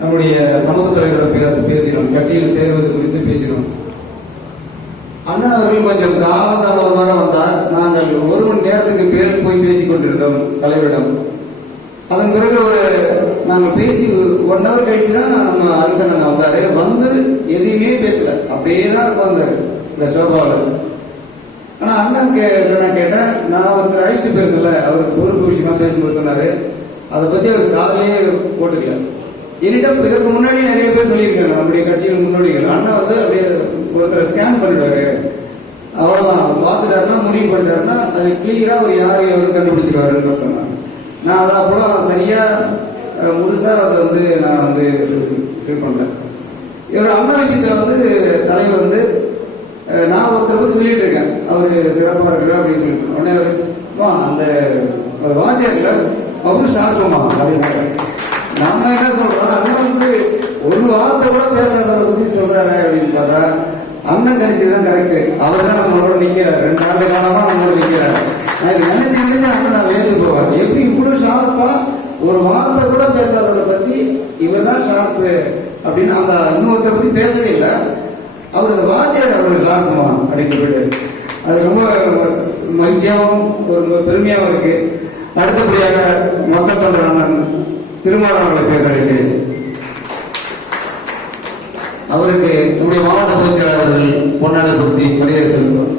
நம்முடைய சமூக தலைவர்களை பேசினோம், கட்சியில் சேருவது குறித்து பேசினோம். அண்ணன் அவர்கள் கொஞ்சம் காலதாமதமாக வந்தார். நாங்கள் 1 மணி நேரத்துக்கு மேல் போய் பேசிக் கொண்டிருந்தோம் தலைவரிடம். அதன் பிறகு நாங்கள் பேசி 1 ஹவர் கழிச்சு தான் நம்ம அரசன் வந்தாரு. வந்து எதையுமே பேசல, அப்படியே தான் உட்கார்ந்தாரு இந்த சோபாவில். ஆனா அண்ணன் நான் கேட்டேன், நான் ஒருத்தர் அழைச்சிட்டு போயிருந்தல, அவருக்கு பொறுப்பு விஷயமா பேசும்போது சொன்னாரு, அதை பத்தி அவர் காதலையே போட்டுக்கல. என்னிடம் இதற்கு முன்னாடி நிறைய பேர் சொல்லியிருக்காங்க, நம்முடைய கட்சியின் முன்னோடிகள். அண்ணா அப்படியே ஒருத்தரை ஸ்கேன் பண்ணிடுவாரு, அவ்வளவுதான் பார்த்துட்டாருன்னா முடிவு பண்ணிட்டாருன்னா அது கிளியரா ஒரு யாரையும் அவர் கண்டுபிடிச்சிருவாருன்னு சொன்னாங்க. நான் அதை அப்புறம் சரியா முழுசா அதை நான் ஃபீல் பண்ணேன். இவரோட அண்ணா விஷயத்துல தலைவர் நான் ஒருத்தர் பத்தி சொல்லிட்டு இருக்கேன், அவரு சிறப்பா இருக்கு அப்படின்னு சொல்லிட்டு உடனே அந்த வாத்தியார்ல அவரும் ஷார்க்குமா அப்படின்னு. நம்ம என்ன சொல்றோம், அண்ணன் ஒரு வார்த்தை கூட பேசாத பத்தி சொல்றாரு அப்படின்னு பார்த்தா அண்ணன் கணிச்சதுதான் கரெக்ட். அவர் தான் நம்மளோட நிக்கிறார், 2 ஆண்டு காலமா நம்மளோட நிக்கிறாரு. நான் நினைச்சு அண்ணன் நான் வேந்து போவார். எப்படி இவ்வளவு ஷார்ப்பா ஒரு வார்த்தை கூட பேசாததை பத்தி இவர் தான் ஷார்ப்பு அப்படின்னு அந்த இன்னொருத்தரை பத்தி பேசவே இல்லை. அவர் அந்த வாத்தியார் அவருக்கு ஷார்க்குமா அப்படின்னு சொல்லிட்டு அது ரொம்ப மகிழ்ச்சியாகவும் ஒரு பெருமையாகவும் இருக்கு. அடுத்தபடியாக மக்கள் தொண்டர் அண்ணன் திருமாவளவன் அவர்களை பேச வைக்கிறேன். அவருக்கு நம்முடைய மாவட்ட பொதுச் செயலாளர்கள் பொன்னாடை பொருத்தி மரியாதை செலுத்துவார்.